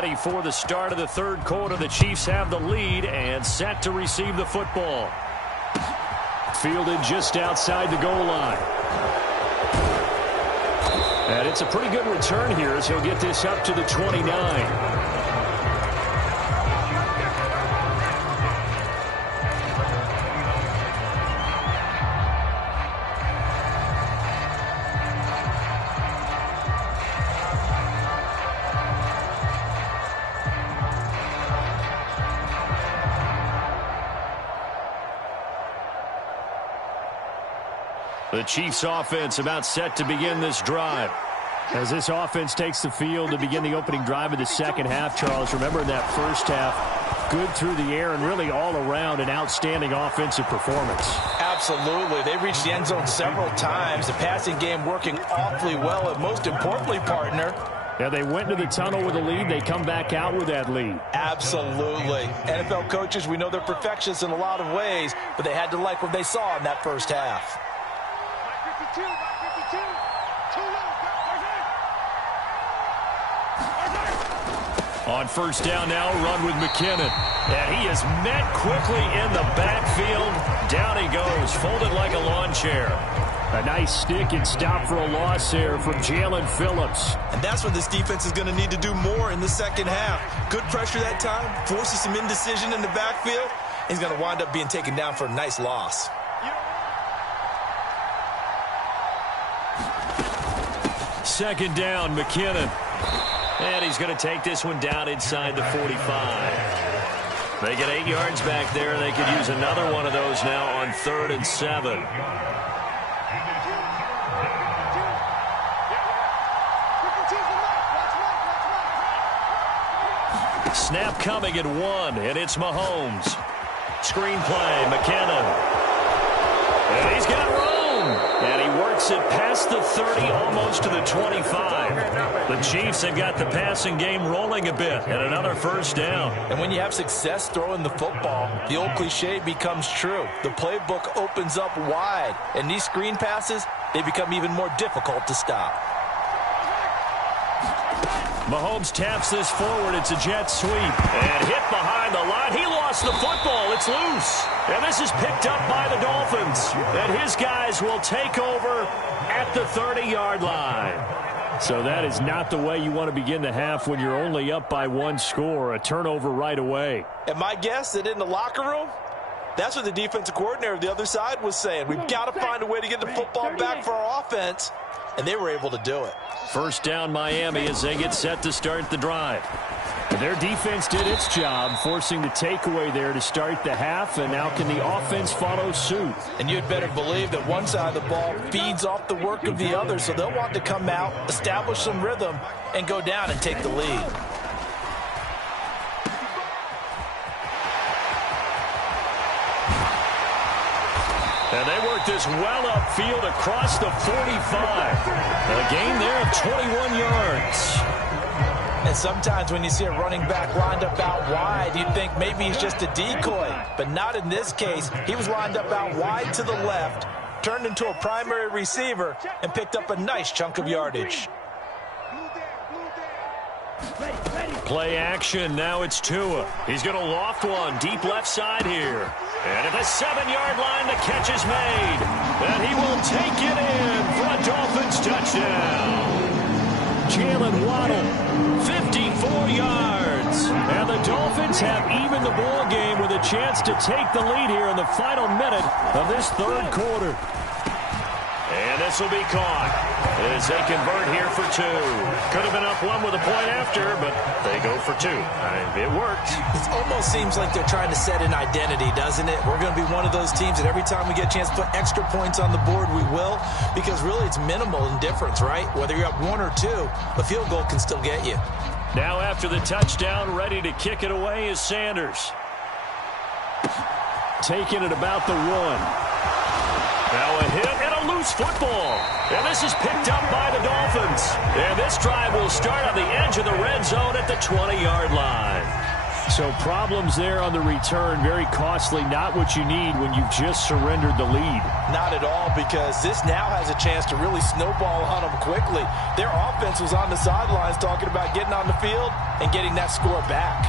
Ready for the start of the third quarter. The Chiefs have the lead and set to receive the football. Fielded just outside the goal line. And it's a pretty good return here as he'll get this up to the 29. The Chiefs offense about set to begin this drive. As this offense takes the field to begin the opening drive of the second half, Charles, remember in that first half, good through the air and really all around an outstanding offensive performance. Absolutely. They reached the end zone several times. The passing game working awfully well, and most importantly, partner, yeah, they went into the tunnel with a lead. They come back out with that lead. Absolutely. NFL coaches, we know they're perfectionists in a lot of ways, but they had to like what they saw in that first half. On first down now, run with McKinnon. And he is met quickly in the backfield. Down he goes, folded like a lawn chair. A nice stick and stop for a loss there from Jalen Phillips. And that's what this defense is going to need to do more in the second half. Good pressure that time, forces some indecision in the backfield. He's going to wind up being taken down for a nice loss. Second down, McKinnon. And he's going to take this one down inside the 45. They get 8 yards back there. They could use another one of those now on 3rd and 7. Snap coming at 1, and it's Mahomes. Screen play, McKinnon. And he's got room. And he works it past the 30, almost to the 25. The Chiefs have got the passing game rolling a bit, and another first down. And when you have success throwing the football, the old cliche becomes true. The playbook opens up wide, and these screen passes, they become even more difficult to stop. Mahomes taps this forward. It's a jet sweep. And hit behind the line. He lost the football. It's loose. And this is picked up by the Dolphins. And his guys will take over at the 30-yard line. So that is not the way you want to begin the half when you're only up by 1 score. A turnover right away. And my guess that in the locker room, that's what the defensive coordinator of the other side was saying. We've got to find a way to get the football back for our offense. And they were able to do it. First down, Miami, as they get set to start the drive. Their defense did its job, forcing the takeaway there to start the half, and now can the offense follow suit? And you'd better believe that one side of the ball feeds off the work of the other, so they'll want to come out, establish some rhythm, and go down and take the lead. And they work this well upfield across the 45. A gain there of 21 yards. And sometimes when you see a running back lined up out wide, you'd think maybe he's just a decoy. But not in this case. He was lined up out wide to the left, turned into a primary receiver, and picked up a nice chunk of yardage. Play action. Now it's Tua. He's going to loft one deep left side here. And at the 7-yard line, the catch is made. And he will take it in for a Dolphins touchdown. Jalen Waddle, 54 yards. And the Dolphins have evened the ball game with a chance to take the lead here in the final minute of this third quarter. And this will be caught as they convert here for 2. Could have been up 1 with a point after, but they go for 2. It worked. It almost seems like they're trying to set an identity, doesn't it? We're going to be one of those teams that every time we get a chance to put extra points on the board, we will. Because really it's minimal in difference, right? Whether you're up 1 or 2, a field goal can still get you. Now after the touchdown, ready to kick it away is Sanders. Taking it about the 1. Now a hit and a loose football. And this is picked up by the Dolphins. And this drive will start on the edge of the red zone at the 20-yard line. So problems there on the return, very costly, not what you need when you've just surrendered the lead. Not at all, because this now has a chance to really snowball on them quickly. Their offense was on the sidelines talking about getting on the field and getting that score back.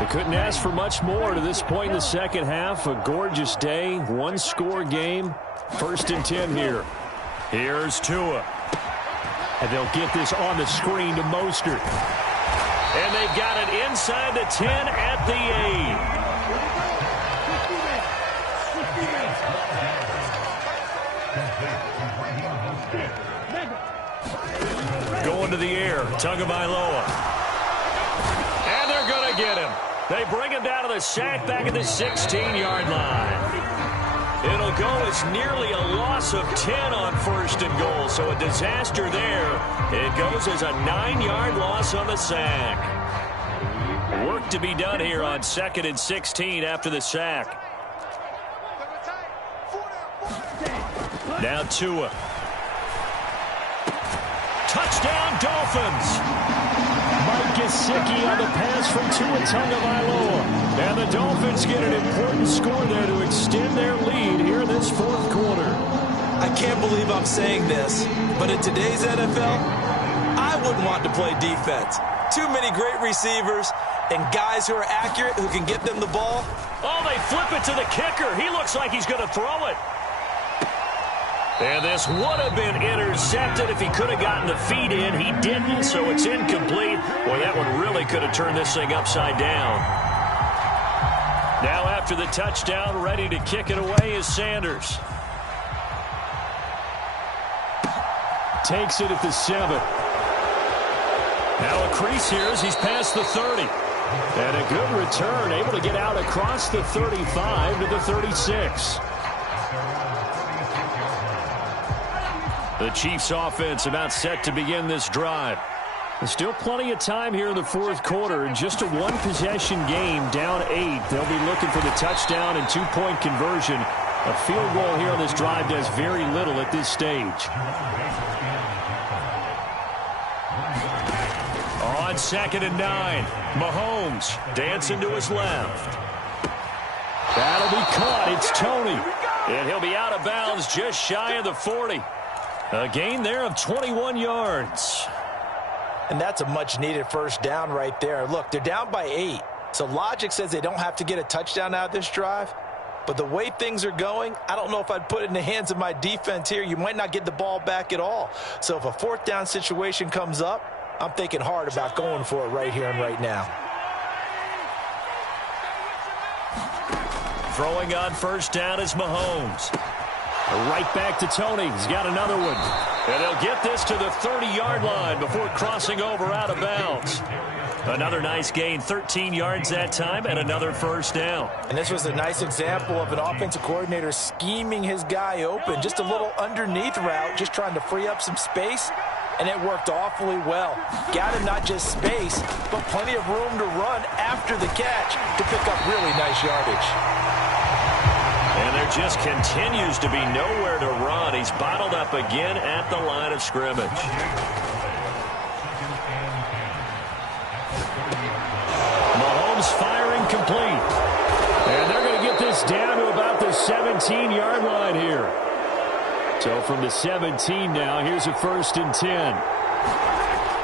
They couldn't ask for much more to this point in the second half. A gorgeous day, one-score game, 1st and 10 here. Here's Tua. And they'll get this on the screen to Mostert. And they've got it inside the 10 at the 8. Going to the air, Tagovailoa. And they're going to get him. They bring him down to the sack back at the 16-yard line. It'll go as nearly a loss of 10 on 1st and goal, so a disaster there. It goes as a 9-yard loss on the sack. Work to be done here on 2nd and 16 after the sack. Now Tua. Touchdown, Dolphins. Mike Gesicki on the pass from Tua Tagovailoa. And the Dolphins get an important score there to extend their lead here in this 4th quarter. I can't believe I'm saying this, but in today's NFL, I wouldn't want to play defense. Too many great receivers and guys who are accurate who can get them the ball. Oh, they flip it to the kicker. He looks like he's going to throw it. And this would have been intercepted if he could have gotten the feet in. He didn't, so it's incomplete. Boy, that one really could have turned this thing upside down. Now after the touchdown, ready to kick it away is Sanders. Takes it at the 7. Now a crease here as he's past the 30. And a good return, able to get out across the 35 to the 36. The Chiefs offense about set to begin this drive. There's still plenty of time here in the 4th quarter. In just a one-possession game, down 8. They'll be looking for the touchdown and 2-point conversion. A field goal here on this drive does very little at this stage. On 2nd and 9, Mahomes dancing to his left. That'll be caught. It's Tony. And he'll be out of bounds just shy of the 40. A gain there of 21 yards. And that's a much-needed first down right there. Look, they're down by 8. So logic says they don't have to get a touchdown out of this drive. But the way things are going, I don't know if I'd put it in the hands of my defense here. You might not get the ball back at all. So if a 4th down situation comes up, I'm thinking hard about going for it right here and right now. Throwing on 1st down is Mahomes. Right back to Tony. He's got another one. And they'll get this to the 30-yard line before crossing over out of bounds. Another nice gain, 13 yards that time, and another 1st down. And this was a nice example of an offensive coordinator scheming his guy open. Just a little underneath route, just trying to free up some space. And it worked awfully well. Got him not just space, but plenty of room to run after the catch to pick up really nice yardage. And there just continues to be nowhere to run. He's bottled up again at the line of scrimmage. Mahomes firing complete. And they're going to get this down to about the 17-yard line here. So from the 17 now, here's a 1st and 10.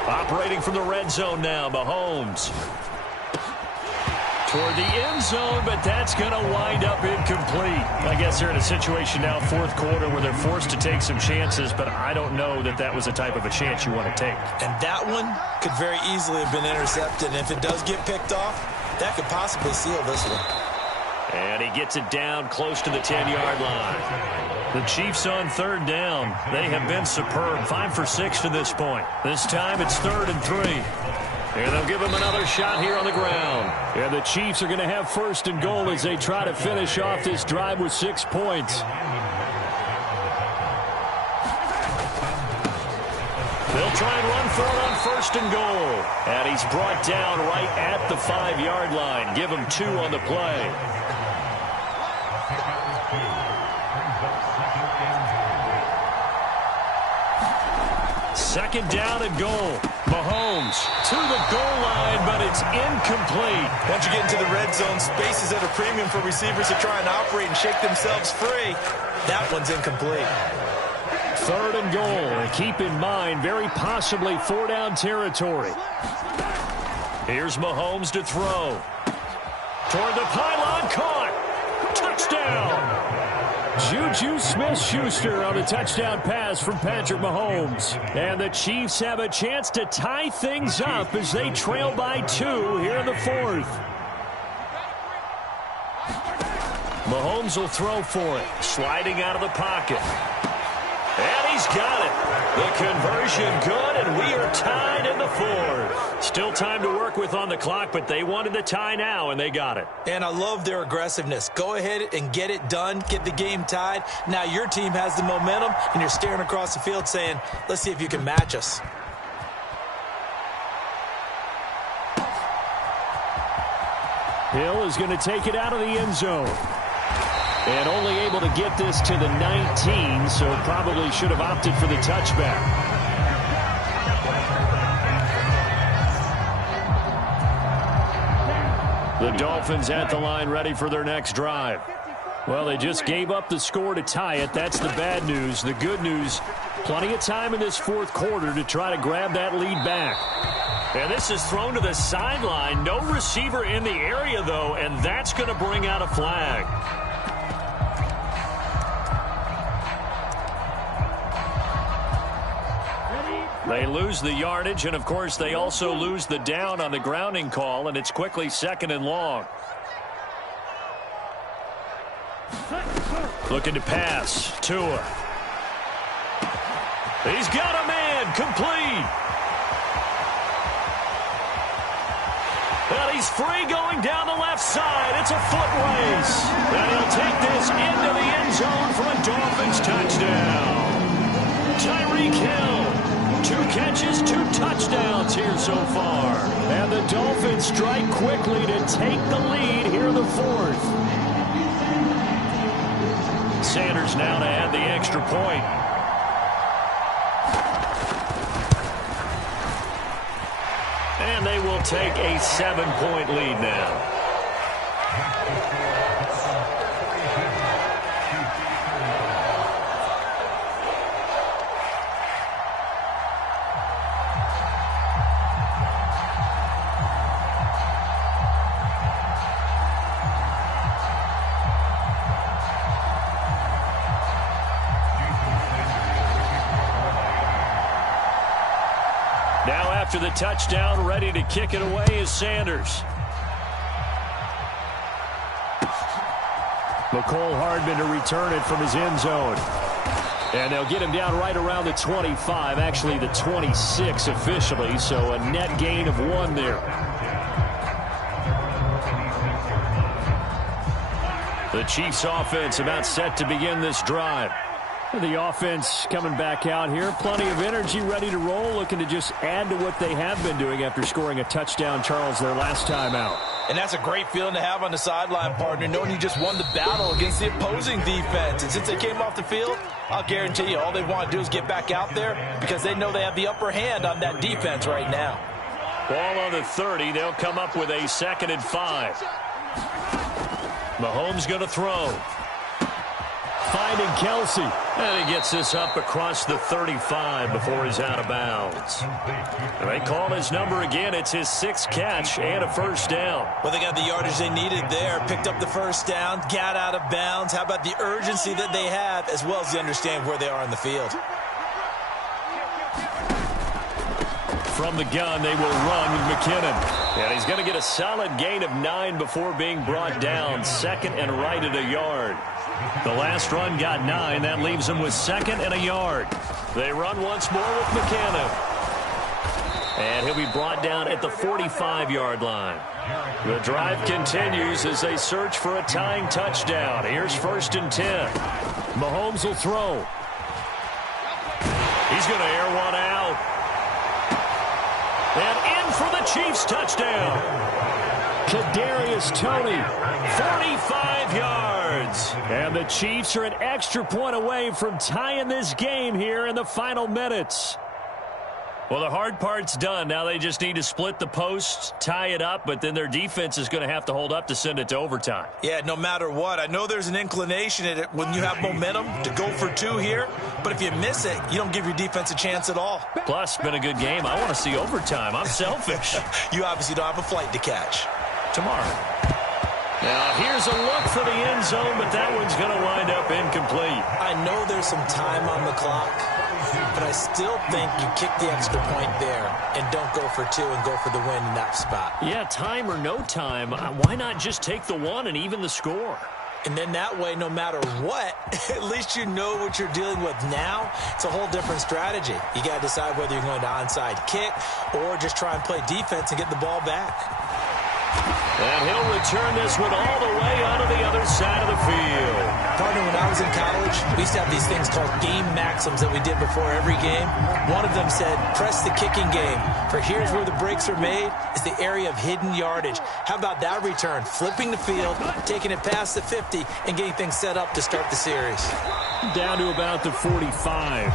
Operating from the red zone now, Mahomes. Toward the end zone, but that's going to wind up incomplete. I guess they're in a situation now, 4th quarter, where they're forced to take some chances, but I don't know that that was the type of a chance you want to take. And that one could very easily have been intercepted. And if it does get picked off, that could possibly seal this one. And he gets it down close to the 10-yard line. The Chiefs on 3rd down. They have been superb, 5 for 6 to this point. This time it's 3rd and 3. And they'll give him another shot here on the ground. And the Chiefs are going to have 1st and goal as they try to finish off this drive with 6 points. They'll try and run for it on 1st and goal. And he's brought down right at the 5-yard line. Give him 2 on the play. Second down and goal. Mahomes to the goal line, but it's incomplete. Once you get into the red zone, space is at a premium for receivers to try and operate and shake themselves free. That one's incomplete. Third and goal. And keep in mind, very possibly 4-down territory. Here's Mahomes to throw. Toward the pylon, caught. Touchdown. Juju Smith-Schuster on a touchdown pass from Patrick Mahomes. And the Chiefs have a chance to tie things up as they trail by 2 here in the fourth. Mahomes will throw for it. Sliding out of the pocket. And he's got it. The conversion good, and we are tied in the fourth. Still time to work with on the clock, but they wanted the tie now, and they got it. And I love their aggressiveness. Go ahead and get it done. Get the game tied. Now your team has the momentum, and you're staring across the field saying, let's see if you can match us. Hill is going to take it out of the end zone. And only able to get this to the 19, so probably should have opted for the touchback. The Dolphins at the line ready for their next drive. Well, they just gave up the score to tie it. That's the bad news. The good news, plenty of time in this fourth quarter to try to grab that lead back. And this is thrown to the sideline. No receiver in the area, though, and that's going to bring out a flag. They lose the yardage, and, of course, they also lose the down on the grounding call, and it's quickly second and long. Looking to pass. Tua. He's got a man. Complete. And he's free going down the left side. It's a foot race. And he'll take this into the end zone for a Dolphins touchdown. Tyreek Hill. 2 catches, 2 touchdowns here so far. And the Dolphins strike quickly to take the lead here in the fourth. Sanders now to add the extra point. And they will take a 7-point lead now. After the touchdown, ready to kick it away is Sanders. McCole Hardman to return it from his end zone. And they'll get him down right around the 25, actually the 26 officially, so a net gain of 1 there. The Chiefs offense about set to begin this drive. The offense coming back out here. Plenty of energy, ready to roll, looking to just add to what they have been doing after scoring a touchdown, Charles, their last time out. And that's a great feeling to have on the sideline, partner, knowing you just won the battle against the opposing defense. And since they came off the field, I'll guarantee you all they want to do is get back out there because they know they have the upper hand on that defense right now. Ball on the 30. They'll come up with a 2nd and 5. Mahomes going to throw. Finding Kelsey. And he gets this up across the 35 before he's out of bounds. And they call his number again. It's his 6th catch and a first down. Well, they got the yardage they needed there. Picked up the first down, got out of bounds. How about the urgency that they have as well as they understand where they are in the field? From the gun, they will run with McKinnon. And he's going to get a solid gain of 9 before being brought down. 2nd and right at a yard. The last run got 9. That leaves him with 2nd and a yard. They run once more with McKinnon. And he'll be brought down at the 45-yard line. The drive continues as they search for a tying touchdown. Here's 1st and 10. Mahomes will throw. He's going to air one out. And in for the Chiefs touchdown. Kadarius Toney, 45 yards. And the Chiefs are an extra point away from tying this game here in the final minutes. Well, the hard part's done. Now they just need to split the posts, tie it up, but then their defense is going to have to hold up to send it to overtime. Yeah, no matter what. I know there's an inclination in it when you have momentum to go for two here, but if you miss it, you don't give your defense a chance at all. Plus, been a good game. I want to see overtime. I'm selfish. You obviously don't have a flight to catch. Tomorrow. Now, here's a look for the end zone, but that one's going to wind up incomplete. I know there's some time on the clock, but I still think you kick the extra point there and don't go for two and go for the win in that spot. Yeah, time or no time, why not just take the one and even the score? And then that way, no matter what, at least you know what you're dealing with now. It's a whole different strategy. You got to decide whether you're going to onside kick or just try and play defense and get the ball back. And he'll return this one all the way onto the other side of the field. Partner, when I was in college, we used to have these things called game maxims that we did before every game. One of them said, press the kicking game. For here's where the breaks are made. It's the area of hidden yardage. How about that return? Flipping the field, taking it past the 50, and getting things set up to start the series. Down to about the 45.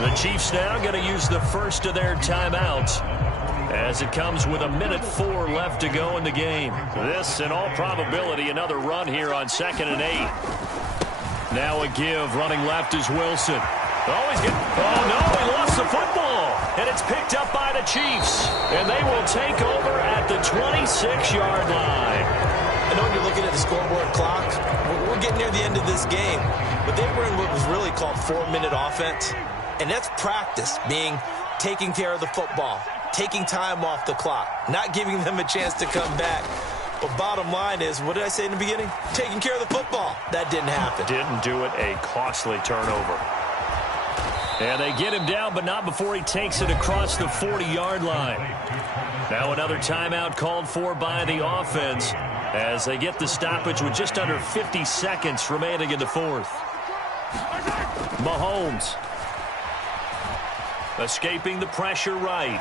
The Chiefs now going to use the first of their timeouts, as it comes with 1:04 left to go in the game. This, in all probability, another run here on 2nd and 8. Now a give. Running left is Wilson. Oh, no, he lost the football. And it's picked up by the Chiefs. And they will take over at the 26-yard line. I know when you're looking at the scoreboard clock, we're getting near the end of this game. But they were in what was really called 4-minute offense. And that's practice, being taking care of the football, taking time off the clock, not giving them a chance to come back. But bottom line is, what did I say in the beginning? Taking care of the football. That didn't happen. Didn't do it. A costly turnover. And they get him down, but not before he takes it across the 40-yard line. Now another timeout called for by the offense as they get the stoppage with just under 50 seconds remaining in the fourth. Mahomes escaping the pressure right.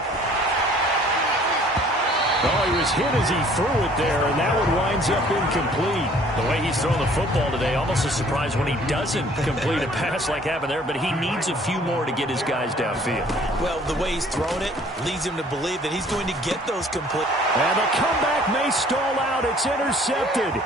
Oh, he was hit as he threw it there, and that one winds up incomplete. The way he's throwing the football today, almost a surprise when he doesn't complete a pass like happened there, but he needs a few more to get his guys downfield. Well, the way he's thrown it leads him to believe that he's going to get those complete. And the comeback may stall out. It's intercepted.